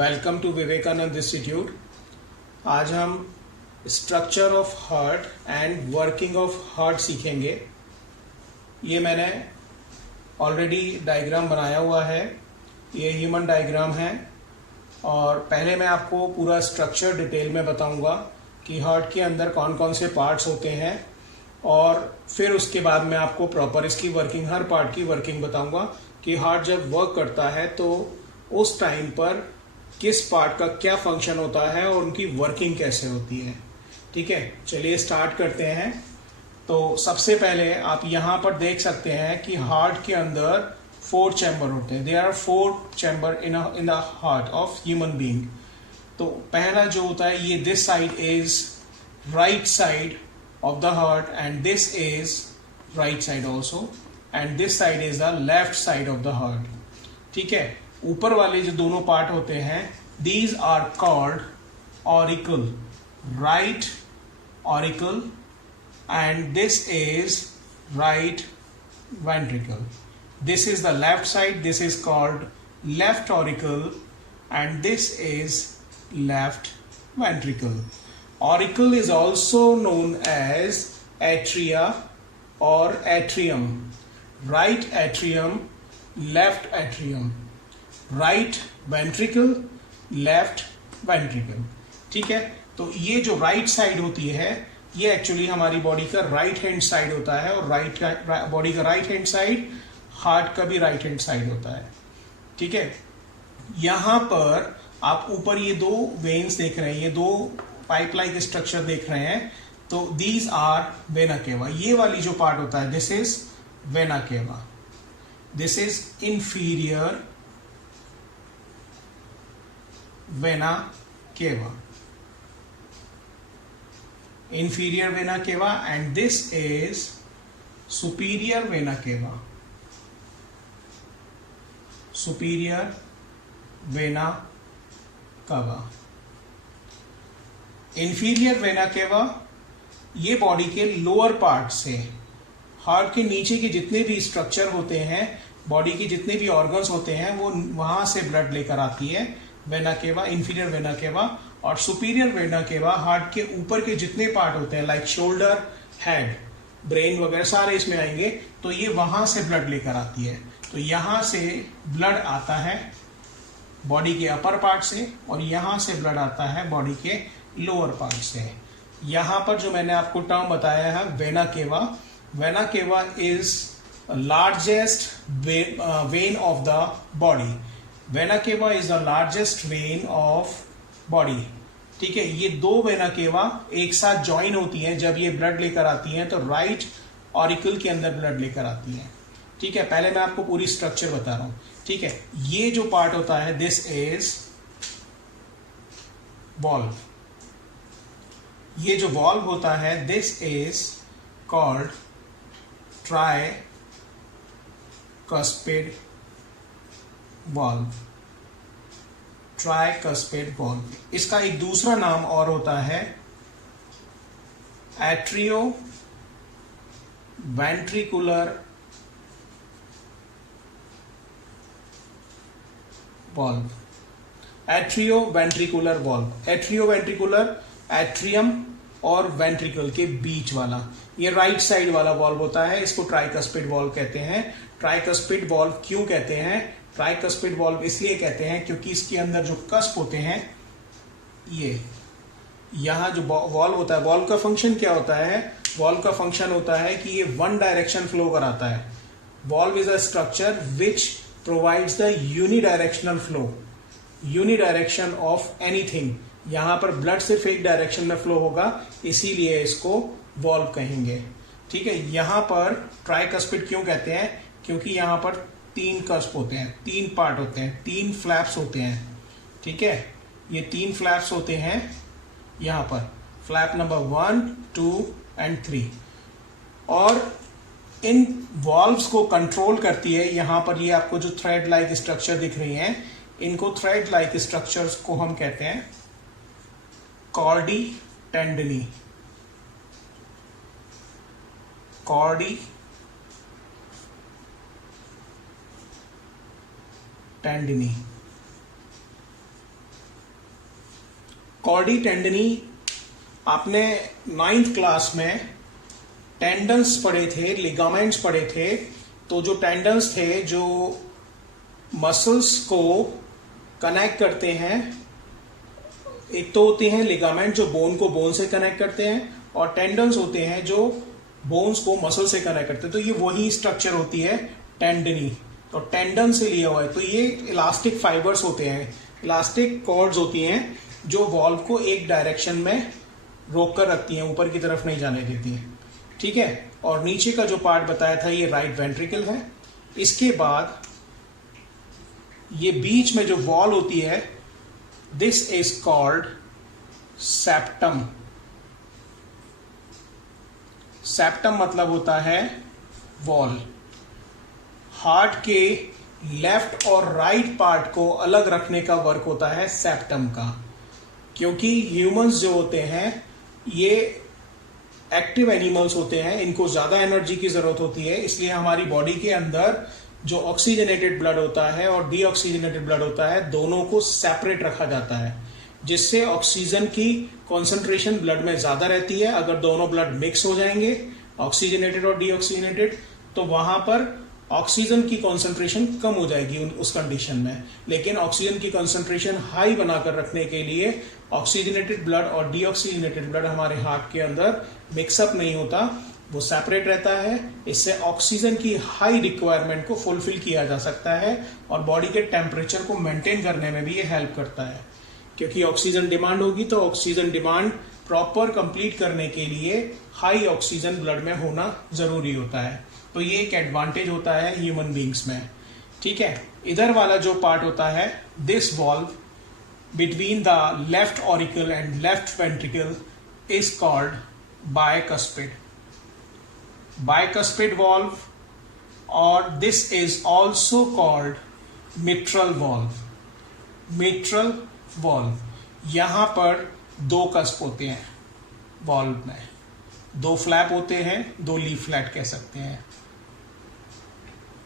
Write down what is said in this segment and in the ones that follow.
Welcome to Vivekananda institute. आज हम structure of heart and working of heart सीखेंगे। ये मैंने ऑलरेडी डायग्राम बनाया हुआ है, ये ह्यूमन डायग्राम है। और पहले मैं आपको पूरा स्ट्रक्चर डिटेल में बताऊंगा कि हार्ट के अंदर कौन कौन से पार्ट्स होते हैं, और फिर उसके बाद मैं आपको प्रॉपर इसकी वर्किंग, हर पार्ट की वर्किंग बताऊंगा कि हार्ट जब वर्क करता है तो उस टाइम पर किस पार्ट का क्या फंक्शन होता है और उनकी वर्किंग कैसे होती है। ठीक है, चलिए स्टार्ट करते हैं। तो सबसे पहले आप यहाँ पर देख सकते हैं कि हार्ट के अंदर 4 चैम्बर होते हैं। There are 4 chamber in the heart of human being. तो पहला जो होता है, ये this side is right side of the heart and this is right side also and this side is the left side of the heart। ठीक है, ऊपर वाले जो दोनों पार्ट होते हैं, these are called auricle, right auricle and this is right ventricle। this is the left side, this is called left auricle and this is left ventricle। Auricle is also known as atria or atrium, right atrium, left atrium, right ventricle, left ventricle। ठीक है, तो ये जो right side होती है, ये actually हमारी body का राइट हैंड साइड होता है, और बॉडी का राइट हैंड साइड हार्ट का भी राइट हैंड साइड होता है। ठीक है, यहां पर आप ऊपर ये 2 वेन्स देख रहे हैं, ये 2 पाइप लाइक स्ट्रक्चर देख रहे हैं। तो दीज आर वेना केवा। ये वाली जो पार्ट होता है, this is vena cava, this is inferior vena cava, inferior vena cava and this is superior vena cava, superior vena cava. Inferior vena cava ये बॉडी के लोअर पार्ट से, heart के नीचे के जितने भी स्ट्रक्चर होते हैं, बॉडी के जितने भी ऑर्गन्स होते हैं, वो वहां से ब्लड लेकर आती है vena cava, inferior vena cava. और सुपीरियर वेना केवा हार्ट के ऊपर के जितने पार्ट होते हैं, लाइक शोल्डर, हेड, ब्रेन वगैरह सारे इसमें आएंगे, तो ये वहां से ब्लड लेकर आती है। तो यहां से ब्लड आता है बॉडी के अपर पार्ट से, और यहां से ब्लड आता है बॉडी के लोअर पार्ट से। यहां पर जो मैंने आपको टर्म बताया है vena cava, vena cava is largest when of the body. Vena cava is the largest when of body. ठीक है, ये 2 वेना केवा एक साथ ज्वाइन होती हैं जब ये ब्लड लेकर आती हैं, तो राइट ऑरिकल के अंदर ब्लड लेकर आती हैं। ठीक है, पहले मैं आपको पूरी स्ट्रक्चर बता रहा हूं। ठीक है, ये जो पार्ट होता है, दिस इज वॉल्व। ये जो वॉल्व होता है, this is called tricuspid valve, tricuspid valve. इसका एक दूसरा नाम और होता है atrio ventricular valve, atrio ventricular valve. Atrio ventricular, atrium और वेंट्रिकल के बीच वाला, ये राइट साइड वाला वॉल्व होता है, इसको ट्राइकस्पिड वॉल्व कहते हैं। ट्राइकस्पिड वॉल्व क्यों कहते हैं? ट्राइकस्पिड वॉल्व इसलिए कहते हैं क्योंकि इसके अंदर जो कस्प होते हैं, ये यहां जो वॉल्व होता है, वॉल्व का फंक्शन क्या होता है? वॉल्व का फंक्शन होता है कि ये 1 डायरेक्शन फ्लो कराता है। Valve is a structure which provides the unidirectional flow, unidirection of anything. यहां पर ब्लड सिर्फ एक डायरेक्शन में फ्लो होगा, इसीलिए इसको वॉल्व कहेंगे। ठीक है, यहां पर ट्राइकस्पिड क्यों कहते हैं? क्योंकि यहां पर 3 कस्प होते हैं, 3 पार्ट होते हैं, 3 फ्लैप्स होते हैं। ठीक है, ये 3 फ्लैप्स होते हैं यहां पर, फ्लैप नंबर 1, 2 एंड 3। और इन वॉल्व्स को कंट्रोल करती है, यहां पर ये आपको जो थ्रेड लाइक स्ट्रक्चर दिख रही हैं, इनको थ्रेड लाइक स्ट्रक्चर्स को हम कहते हैं कॉर्डी टेंडनी, कॉर्डी टेंडनी। कॉर्डी टेंडनी, आपने 9th क्लास में टेंडन्स पढ़े थे, लिगामेंट्स पढ़े थे। तो जो टेंडन्स थे जो मसल्स को कनेक्ट करते हैं, एक तो होते हैं लिगामेंट जो बोन को बोन से कनेक्ट करते हैं, और टेंडन्स होते हैं जो बोन्स को मसल से कनेक्ट करते हैं। तो ये वही स्ट्रक्चर होती है टेंडनी। तो टेंडन से लिया हुआ है। तो ये इलास्टिक फाइबर्स होते हैं, इलास्टिक कॉर्ड्स होती हैं जो वॉल्व को एक डायरेक्शन में रोक कर रखती हैं, ऊपर की तरफ नहीं जाने देती हैं। ठीक है। और नीचे का जो पार्ट बताया था ये राइट वेंट्रिकल है। इसके बाद ये बीच में जो वॉल होती है, this is called septum. Septum मतलब होता है वॉल। हार्ट के लेफ्ट और राइट पार्ट को अलग रखने का वर्क होता है सेप्टम का। क्योंकि ह्यूमंस जो होते हैं ये एक्टिव एनिमल्स होते हैं, इनको ज्यादा एनर्जी की जरूरत होती है, इसलिए हमारी बॉडी के अंदर जो ऑक्सीजनेटेड ब्लड होता है और डीऑक्सीजनेटेड ब्लड होता है, दोनों को सेपरेट रखा जाता है, जिससे ऑक्सीजन की कॉन्सेंट्रेशन ब्लड में ज्यादा रहती है। अगर दोनों ब्लड मिक्स हो जाएंगे, ऑक्सीजनेटेड और डीऑक्सीजनेटेड, तो वहां पर ऑक्सीजन की कॉन्सेंट्रेशन कम हो जाएगी उस कंडीशन में। लेकिन ऑक्सीजन की कॉन्सेंट्रेशन हाई बनाकर रखने के लिए ऑक्सीजनेटेड ब्लड और डीऑक्सीजनेटेड ब्लड हमारे हार्ट के अंदर मिक्सअप नहीं होता, वो सेपरेट रहता है। इससे ऑक्सीजन की हाई रिक्वायरमेंट को फुलफिल किया जा सकता है और बॉडी के टेम्परेचर को मेंटेन करने में भी ये हेल्प करता है। क्योंकि ऑक्सीजन डिमांड होगी तो ऑक्सीजन डिमांड प्रॉपर कंप्लीट करने के लिए हाई ऑक्सीजन ब्लड में होना जरूरी होता है। तो ये एक एडवांटेज होता है ह्यूमन बींग्स में। ठीक है। इधर वाला जो पार्ट होता है, this valve between the left auricle and left ventricle is called bicuspid. Bicuspid valve, और this is also called mitral valve. Mitral valve, यहां पर दो कस्प होते हैं वॉल्व में, दो फ्लैप होते हैं, दो लीफ फ्लैट कह सकते हैं।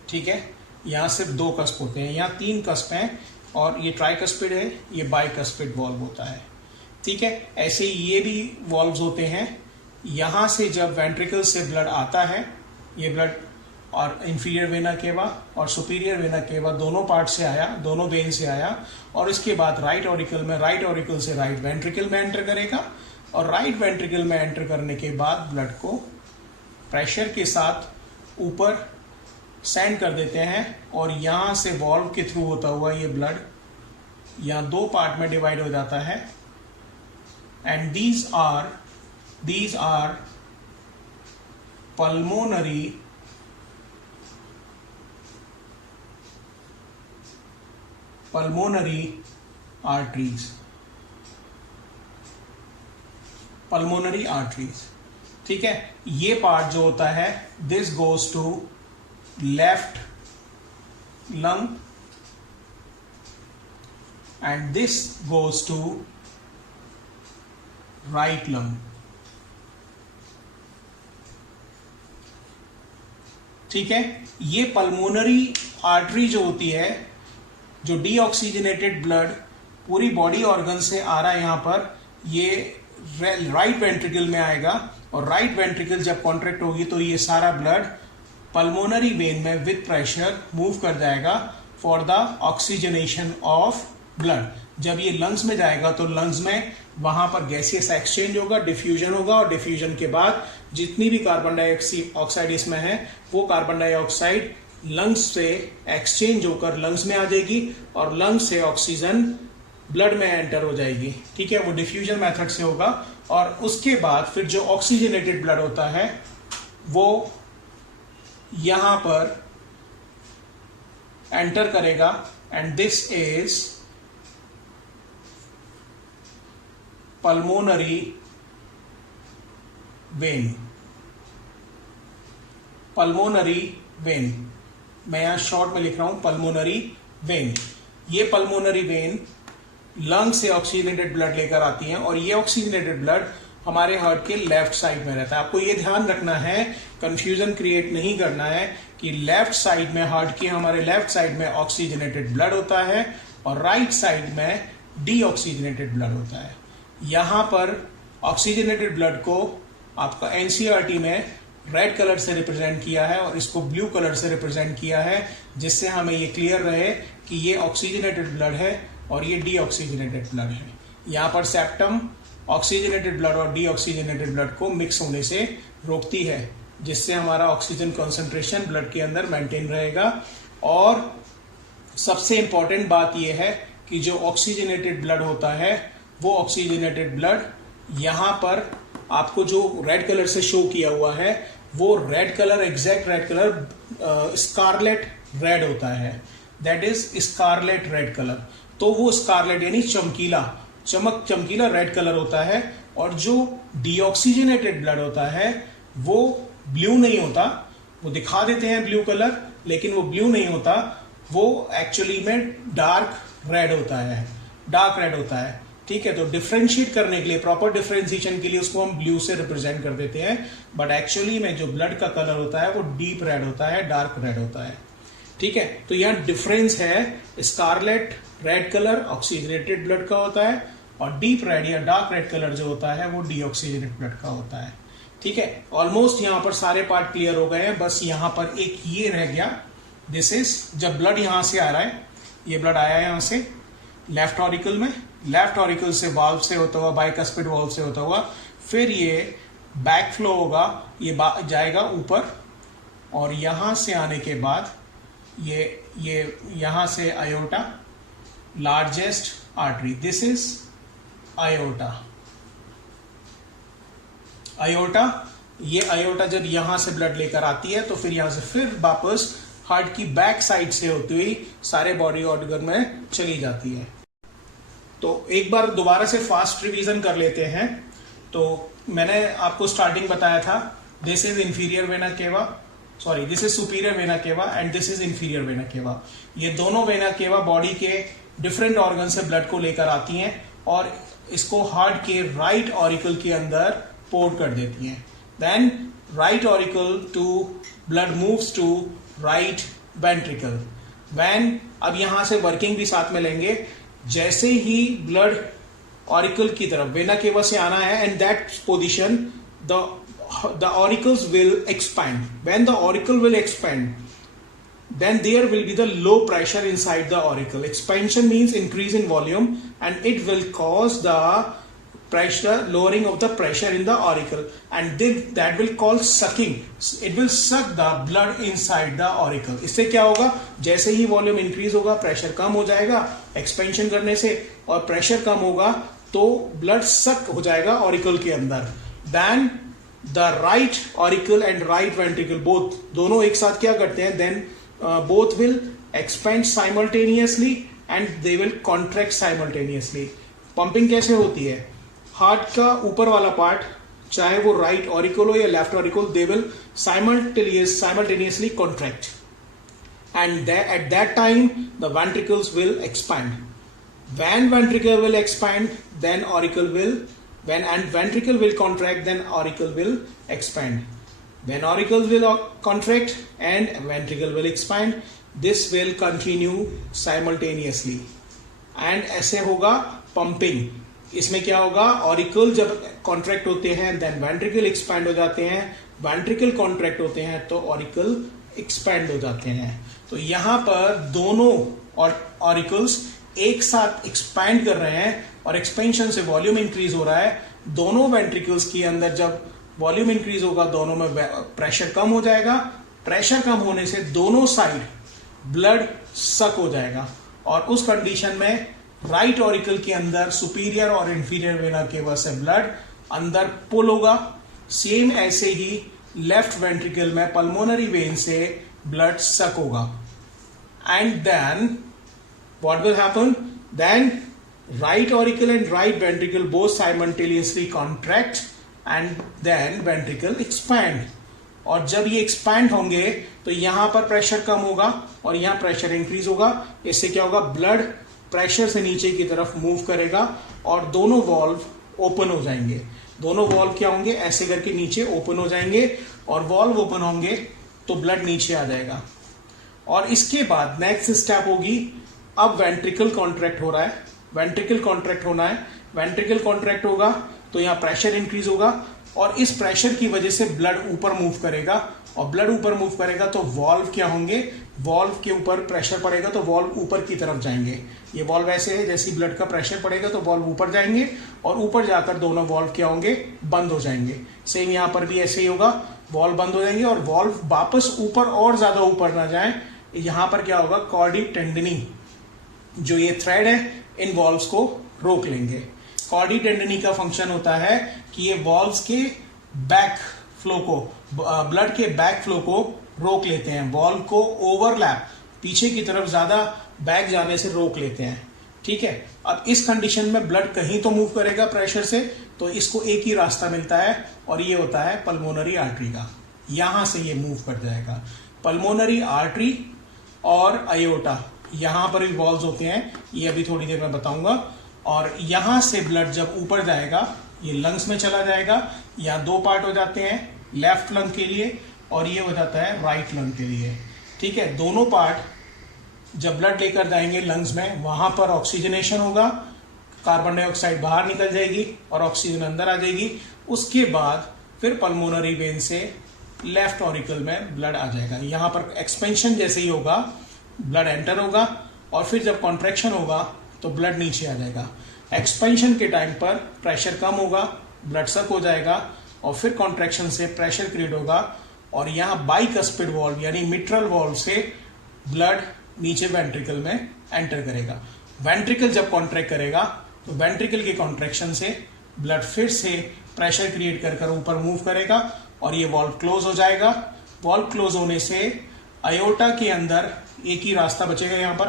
ठीक है। यहां सिर्फ दो कस्प होते हैं, यहां 3 कस्प हैं, और ये ट्राइकस्पिड है, ये बाइकस्पिड वॉल्व होता है। ठीक है। ऐसे ये भी वॉल्व्स होते हैं। यहां से जब वेंट्रिकल से ब्लड आता है, ये ब्लड और इंफीरियर वेना केवा और सुपीरियर वेना केवा दोनों पार्ट से आया, दोनों वेन से आया, और इसके बाद राइट ऑरिकल में, राइट ऑरिकल से राइट वेंट्रिकल में एंटर करेगा, और राइट वेंट्रिकल में एंटर करने के बाद ब्लड को प्रेशर के साथ ऊपर सेंड कर देते हैं, और यहां से वॉल्व के थ्रू होता हुआ ये ब्लड यहां 2 पार्ट में डिवाइड हो जाता है। And these are pulmonary arteries. Pulmonary arteries. ठीक है। ये पार्ट जो होता है, this goes to left lung and this goes to right lung. ठीक है। ये पल्मोनरी आर्टरी जो होती है, जो डीऑक्सीजनेटेड ब्लड पूरी बॉडी ऑर्गन से आ रहा है, यहां पर ये राइट वेंट्रिकल में आएगा, और राइट वेंट्रिकल जब कॉन्ट्रैक्ट होगी तो ये सारा ब्लड पल्मोनरी वेन में विद प्रेशर मूव कर जाएगा for the oxygenation of blood. जब ये लंग्स में जाएगा तो लंग्स में वहां पर गैसियस एक्सचेंज होगा, डिफ्यूजन होगा, और डिफ्यूजन के बाद जितनी भी कार्बन डाइऑक्साइड इसमें है, वो कार्बन डाइऑक्साइड लंग्स से एक्सचेंज होकर लंग्स में आ जाएगी, और लंग्स से ऑक्सीजन ब्लड में एंटर हो जाएगी। ठीक है। वो डिफ्यूजन मेथड से होगा, और उसके बाद फिर जो ऑक्सीजनेटेड ब्लड होता है वो यहां पर एंटर करेगा, and this is pulmonary vein. Pulmonary vein, मैं यहां शॉर्ट में लिख रहा हूं पल्मोनरी वेन। ये पल्मोनरी वेन लंग से ऑक्सीजनेटेड ब्लड लेकर आती हैं, और ये ऑक्सीजनेटेड ब्लड हमारे हार्ट के लेफ्ट साइड में रहता है। आपको ये ध्यान रखना है, कंफ्यूजन क्रिएट नहीं करना है कि लेफ्ट साइड में, हार्ट के हमारे लेफ्ट साइड में ऑक्सीजनेटेड ब्लड होता है और राइट साइड में डीऑक्सीजनेटेड ब्लड होता है। यहाँ पर ऑक्सीजनेटेड ब्लड को आपका एनसीईआरटी में रेड कलर से रिप्रेजेंट किया है और इसको ब्लू कलर से रिप्रेजेंट किया है, जिससे हमें ये क्लियर रहे कि ये ऑक्सीजनेटेड ब्लड है और ये डीऑक्सीजनेटेड ब्लड है। यहाँ पर सेप्टम ऑक्सीजनेटेड ब्लड और डीऑक्सीजनेटेड ब्लड को मिक्स होने से रोकती है, जिससे हमारा ऑक्सीजन कॉन्सेंट्रेशन ब्लड के अंदर मेंटेन रहेगा। और सबसे इंपॉर्टेंट बात यह है कि जो ऑक्सीजनेटेड ब्लड होता है वो ऑक्सीजनेटेड ब्लड यहाँ पर आपको जो रेड कलर से शो किया हुआ है वो red colour, exact red colour scarlet red होता है, that is scarlet red colour. तो वो स्कारलेट यानी चमकीला रेड कलर होता है। और जो डीऑक्सीजनेटेड ब्लड होता है वो ब्लू नहीं होता, वो दिखा देते हैं ब्लू कलर लेकिन वो ब्लू नहीं होता, वो एक्चुअली में डार्क रेड होता है। ठीक है, तो डिफरेंशिएट करने के लिए, प्रॉपर डिफरेंशिएशन के लिए उसको हम ब्लू से रिप्रेजेंट कर देते हैं, बट एक्चुअली में जो ब्लड का कलर होता है वो डीप रेड होता है, डार्क रेड होता है। ठीक है, तो यहाँ डिफरेंस है, scarlet red colour oxygenated blood का होता है और डीप रेड या डार्क रेड कलर जो होता है वो डीऑक्सीजनेटेड ब्लड का होता है। ठीक है, ऑलमोस्ट यहाँ पर सारे पार्ट क्लियर हो गए हैं, बस यहाँ पर एक ये रह गया, दिस इज जब ब्लड यहां से आ रहा है, ये ब्लड आया है यहां से लेफ्ट ऑरिकल में, लेफ्ट ऑरिकल से वाल्व से होता हुआ, बाइकस्पिड वाल्व से होता हुआ, फिर ये बैक फ्लो होगा, ये जाएगा ऊपर और यहां से आने के बाद ये यहां से iota, largest artery, this is iota. ये आयोटा जब यहां से ब्लड लेकर आती है तो फिर यहां से फिर वापस हार्ट की बैक साइड से होती हुई सारे बॉडी ऑर्गन में चली जाती है। तो एक बार दोबारा से फास्ट रिवीजन कर लेते हैं। तो मैंने आपको स्टार्टिंग बताया था, this is inferior vena cava, sorry this is superior vena cava and this is inferior vena cava. ये दोनों वेना केवा बॉडी के डिफरेंट ऑर्गन से ब्लड को लेकर आती हैं और इसको हार्ट के राइट ऑरिकल के अंदर पोर कर देती हैं। Then right auricle to blood moves to right ventricle. When अब यहां से वर्किंग भी साथ में लेंगे, जैसे ही ब्लड ऑरिकल की तरफ वेना केवा से आना है, and that position the auricles will expand. When the auricle will expand, then there will be the low pressure inside the auricle. Expansion means increase in volume and it will cause the pressure, lowering of the pressure in the auricle, and that will call sucking. It will suck the blood inside the auricle. इससे क्या होगा, जैसे ही volume increase होगा pressure कम हो जाएगा expansion करने से, और प्रेशर कम होगा तो ब्लड सक हो जाएगा ऑरिकल के अंदर। Then the right auricle and right ventricle both, दोनों एक साथ क्या करते हैं, then both will expand simultaneously and they will contract simultaneously. Pumping कैसे होती है, हार्ट का ऊपर वाला पार्ट, चाहे वो राइट ऑरिकल हो या left auricle, they will simultaneously contract and at that time the ventricles will expand. When ventricle will expand, then auricle will, and ventricle will contract, then auricle will expand. When auricle will contract and ventricle will expand, this will continue simultaneously. And ऐसे होगा pumping. इसमें क्या होगा, auricle जब contract होते हैं then ventricle expand हो जाते हैं, वेंट्रिकल कॉन्ट्रैक्ट होते हैं तो ऑरिकल एक्सपैंड हो जाते हैं। तो यहां पर दोनों ऑरिकल्स एक साथ एक्सपैंड कर रहे हैं और एक्सपेंशन से वॉल्यूम इंक्रीज हो रहा है। दोनों वेंट्रिकल्स के अंदर जब वॉल्यूम इंक्रीज होगा दोनों में प्रेशर कम हो जाएगा, प्रेशर कम होने से दोनों साइड ब्लड सक हो जाएगा और उस कंडीशन में राइट ऑरिकल के अंदर सुपीरियर और इंफीरियर वेना केवा से ब्लड अंदर पुल होगा। सेम ऐसे ही लेफ्ट वेंट्रिकल में पल्मोनरी वेन से ब्लड सक होगा। And then what will happen, then right auricle and right ventricle both simultaneously contract and then ventricle expand. और जब ये एक्सपैंड होंगे तो यहां पर प्रेशर कम होगा और यहां प्रेशर इंक्रीज होगा। इससे क्या होगा, ब्लड प्रेशर से नीचे की तरफ मूव करेगा और दोनों वॉल्व ओपन हो जाएंगे। दोनों वॉल्व क्या होंगे, ऐसे करके नीचे ओपन हो जाएंगे और वॉल्व ओपन होंगे तो ब्लड नीचे आ जाएगा। और इसके बाद नेक्स्ट स्टेप होगी, अब वेंट्रिकल कॉन्ट्रैक्ट हो रहा है, वेंट्रिकल कॉन्ट्रैक्ट होना है, वेंट्रिकल कॉन्ट्रैक्ट होगा तो यहाँ प्रेशर इंक्रीज होगा और इस प्रेशर की वजह से ब्लड ऊपर मूव करेगा और ब्लड ऊपर मूव करेगा तो वॉल्व क्या होंगे, वॉल्व के ऊपर प्रेशर पड़ेगा तो वॉल्व ऊपर की तरफ जाएंगे। ये वॉल्व ऐसे है, जैसे ब्लड का प्रेशर पड़ेगा तो वॉल्व ऊपर जाएंगे और ऊपर जाकर दोनों वॉल्व क्या होंगे, बंद हो जाएंगे। सेम यहाँ पर भी ऐसे ही होगा, वॉल्व बंद हो जाएंगे और वॉल्व वापस ऊपर और ज्यादा ऊपर ना जाए। यहाँ पर क्या होगा, कॉर्डी टेंडनी जो ये थ्रेड है इन वॉल्व्स को रोक लेंगे। कॉर्डी टेंडनी का फंक्शन होता है कि ये वॉल्व्स के बैक फ्लो को, ब्लड के बैक फ्लो को रोक लेते हैं, वॉल्व को ओवरलैप पीछे की तरफ ज्यादा बैक जाने से रोक लेते हैं। ठीक है, अब इस कंडीशन में ब्लड कहीं तो मूव करेगा प्रेशर से, तो इसको एक ही रास्ता मिलता है और ये होता है पल्मोनरी आर्टरी का। यहां से ये मूव कर जाएगा। पल्मोनरी आर्टरी और अयोटा, यहां पर भी वॉल्व्स होते हैं, ये अभी थोड़ी देर में बताऊंगा। और यहां से ब्लड जब ऊपर जाएगा ये लंग्स में चला जाएगा। यहाँ दो पार्ट हो जाते हैं, लेफ्ट लंग के लिए और ये हो जाता है राइट लंग के लिए। ठीक है, दोनों पार्ट जब ब्लड लेकर जाएंगे लंग्स में, वहां पर ऑक्सीजनेशन होगा, कार्बन डाइऑक्साइड बाहर निकल जाएगी और ऑक्सीजन अंदर आ जाएगी। उसके बाद फिर पल्मोनरी वेन से लेफ्ट ऑरिकल में ब्लड आ जाएगा। यहां पर एक्सपेंशन जैसे ही होगा ब्लड एंटर होगा और फिर जब कॉन्ट्रैक्शन होगा तो ब्लड नीचे आ जाएगा। एक्सपेंशन के टाइम पर प्रेशर कम होगा, ब्लड सक हो जाएगा और फिर कॉन्ट्रैक्शन से प्रेशर क्रिएट होगा और यहाँ बाइकस्पिड वॉल्व यानी मिट्रल वॉल्व से ब्लड नीचे वेंट्रिकल में एंटर करेगा। वेंट्रिकल जब कॉन्ट्रैक्ट करेगा तो वेंट्रिकल के कॉन्ट्रैक्शन से ब्लड फिर से प्रेशर क्रिएट कर ऊपर मूव करेगा और ये वॉल्व क्लोज हो जाएगा। वॉल्व क्लोज होने से अयोटा के अंदर एक ही रास्ता बचेगा, यहाँ पर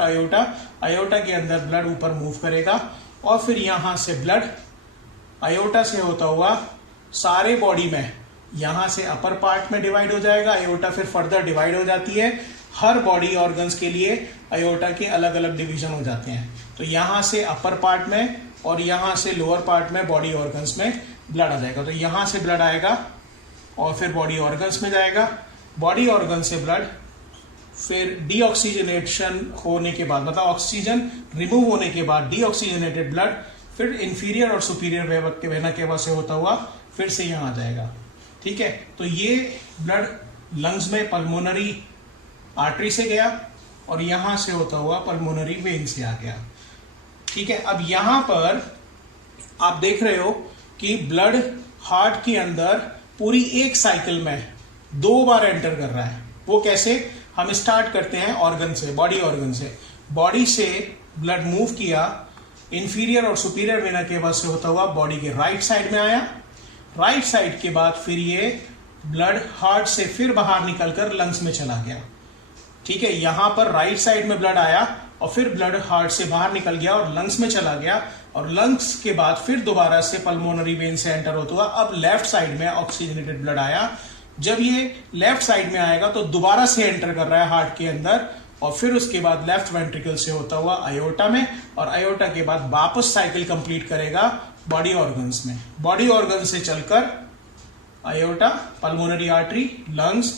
अयोटा के अंदर ब्लड ऊपर मूव करेगा और फिर यहां से ब्लड अयोटा से होता हुआ सारे बॉडी में, यहां से अपर पार्ट में डिवाइड हो जाएगा। अयोटा फिर फर्दर डिवाइड हो जाती है। हर बॉडी ऑर्गन्स के लिए अयोटा के अलग अलग डिवीजन हो जाते हैं। तो यहां से अपर पार्ट में और यहां से लोअर पार्ट में बॉडी ऑर्गन्स में ब्लड आ जाएगा। तो यहां से ब्लड आएगा और फिर बॉडी ऑर्गन्स में जाएगा। बॉडी ऑर्गन से ब्लड फिर डीऑक्सीजनेशन होने के बाद, मतलब ऑक्सीजन रिमूव होने के बाद डीऑक्सीजनेटेड ब्लड फिर इंफीरियर और सुपीरियर वेना केवा से होता हुआ फिर से यहां आ जाएगा। ठीक है, तो ये ब्लड लंग्स में पल्मोनरी आर्टरी से गया और यहां से होता हुआ पल्मोनरी वेन से आ गया। ठीक है, अब यहां पर आप देख रहे हो कि ब्लड हार्ट के अंदर पूरी एक साइकिल में 2 बार एंटर कर रहा है। वो कैसे, हम स्टार्ट करते हैं ऑर्गन से, बॉडी ऑर्गन से। बॉडी से ब्लड मूव किया, इंफीरियर और सुपीरियर वेना केवा से होता हुआ बॉडी के राइट साइड में आया। राइट साइड के बाद फिर ये ब्लड हार्ट से फिर बाहर निकलकर लंग्स में चला गया। ठीक है, यहां पर राइट साइड में ब्लड आया और फिर ब्लड हार्ट से बाहर निकल गया और लंग्स में चला गया और लंग्स के बाद फिर दोबारा से पल्मोनरी वेन से एंटर होता हुआ अब लेफ्ट साइड में ऑक्सीजनेटेड ब्लड आया। जब ये लेफ्ट साइड में आएगा तो दोबारा से एंटर कर रहा है हार्ट के अंदर और फिर उसके बाद लेफ्ट वेंट्रिकल से होता हुआ अयोटा में और अयोटा के बाद वापस साइकिल कंप्लीट करेगा बॉडी ऑर्गन्स में। बॉडी ऑर्गन से चलकर aorta, pulmonary artery, lungs,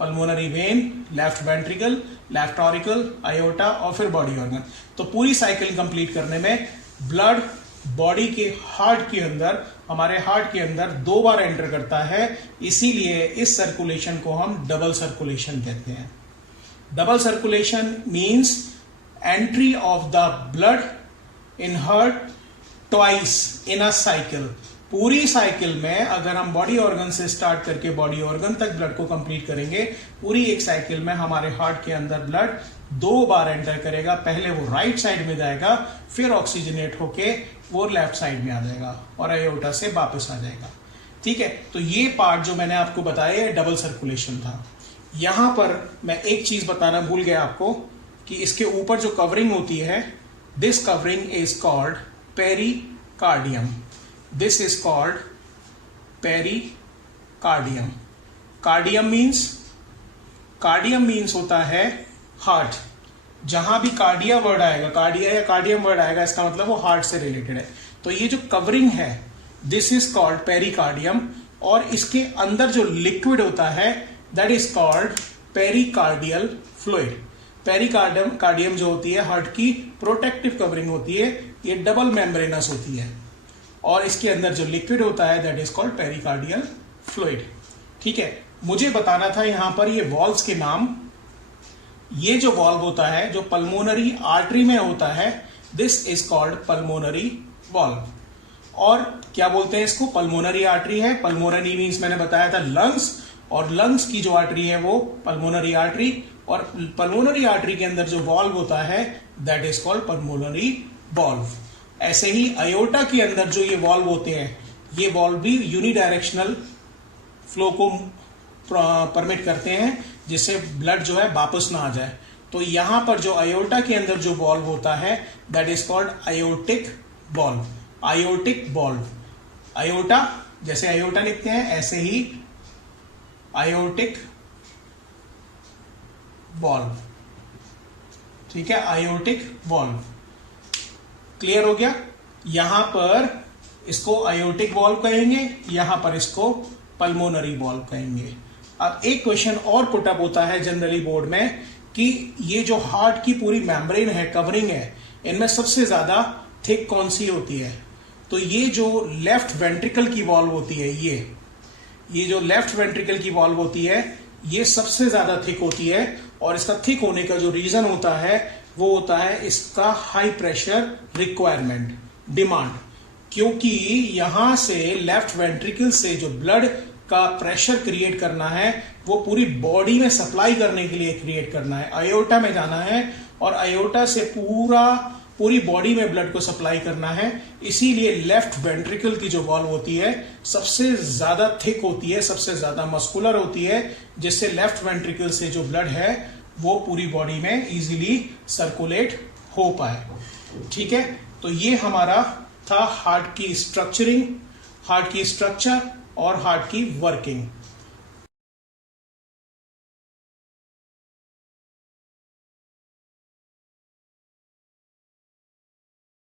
pulmonary vein, left ventricle, left auricle, aorta और फिर बॉडी ऑर्गन। तो पूरी साइकिल कंप्लीट करने में ब्लड बॉडी के हार्ट के अंदर, हमारे हार्ट के अंदर 2 बार एंटर करता है। इसीलिए इस सर्कुलेशन को हम डबल सर्कुलेशन कहते हैं। Double circulation means entry of the blood in heart twice in a cycle. पूरी साइकिल में अगर हम बॉडी ऑर्गन से स्टार्ट करके बॉडी ऑर्गन तक ब्लड को कंप्लीट करेंगे, पूरी एक साइकिल में हमारे हार्ट के अंदर ब्लड 2 बार एंटर करेगा। पहले वो राइट साइड में जाएगा, फिर ऑक्सीजनेट होके वो लेफ्ट साइड में आ जाएगा और अयोटा से वापस आ जाएगा। ठीक है, तो ये पार्ट जो मैंने आपको बताया डबल सर्कुलेशन था। यहां पर मैं एक चीज बताना भूल गया आपको कि इसके ऊपर जो कवरिंग होती है, this covering is called pericardium. This is called pericardium. Cardium means होता है हार्ट। जहां भी कार्डिया वर्ड आएगा, कार्डिया या कार्डियम वर्ड आएगा, इसका मतलब वो हार्ट से रिलेटेड है। तो ये जो कवरिंग है दिस इज कॉल्ड पेरिकार्डियम और इसके अंदर जो लिक्विड होता है that is called pericardial fluid. Pericardium जो होती है हार्ट की प्रोटेक्टिव कवरिंग होती है, ये डबल मेम्ब्रेनस होती है। और इसके अंदर जो लिक्विड होता है that is called pericardial fluid. ठीक है, मुझे बताना था यहां पर ये वॉल्व्स के नाम। ये जो वॉल्व होता है जो पल्मोनरी आर्टरी में होता है, this is called pulmonary valve. और क्या बोलते हैं इसको? पल्मोनरी आर्टरी है। पल्मोनरी मीन्स मैंने बताया था लंग्स, और लंग्स की जो आर्टरी है वो पल्मोनरी आर्टरी, और पल्मोनरी आर्टरी के अंदर जो वॉल्व होता है that is called pulmonary valve. ऐसे ही अयोटा के अंदर जो ये वॉल्व होते हैं, ये वॉल्व भी यूनिडायरेक्शनल फ्लो को परमिट करते हैं, जिससे ब्लड जो है वापस ना आ जाए। तो यहां पर जो अयोटा के अंदर जो वॉल्व होता है that is called aortic valve. Aortic valve, aorta जैसे अयोटा लिखते हैं ऐसे ही अयोटिक वॉल्व। ठीक है, अयोटिक वॉल्व। क्लियर हो गया? यहां पर इसको अयोटिक वॉल्व कहेंगे, यहां पर इसको पल्मोनरी वॉल्व कहेंगे। अब एक क्वेश्चन और पुटअप होता है जनरली बोर्ड में कि ये जो हार्ट की पूरी मेम्ब्रेन है, कवरिंग है, इनमें सबसे ज्यादा थिक कौन सी होती है? तो ये जो लेफ्ट वेंट्रिकल की वॉल्व होती है, ये जो लेफ्ट वेंट्रिकल की वॉल्व होती है, ये सबसे ज्यादा थिक होती है। और इसका थिक होने का जो रीजन होता है वो होता है इसका हाई प्रेशर रिक्वायरमेंट, डिमांड। क्योंकि यहां से लेफ्ट वेंट्रिकल से जो ब्लड का प्रेशर क्रिएट करना है वो पूरी बॉडी में सप्लाई करने के लिए क्रिएट करना है, अयोटा में जाना है और अयोटा से पूरी बॉडी में ब्लड को सप्लाई करना है। इसीलिए लेफ्ट वेंट्रिकल की जो वॉल्व होती है सबसे ज्यादा थिक होती है, सबसे ज्यादा मस्कुलर होती है, जिससे लेफ्ट वेंट्रिकल से जो ब्लड है वो पूरी बॉडी में इजीली सर्कुलेट हो पाए। ठीक है, तो ये हमारा था हार्ट की स्ट्रक्चरिंग, हार्ट की स्ट्रक्चर और हार्ट की वर्किंग।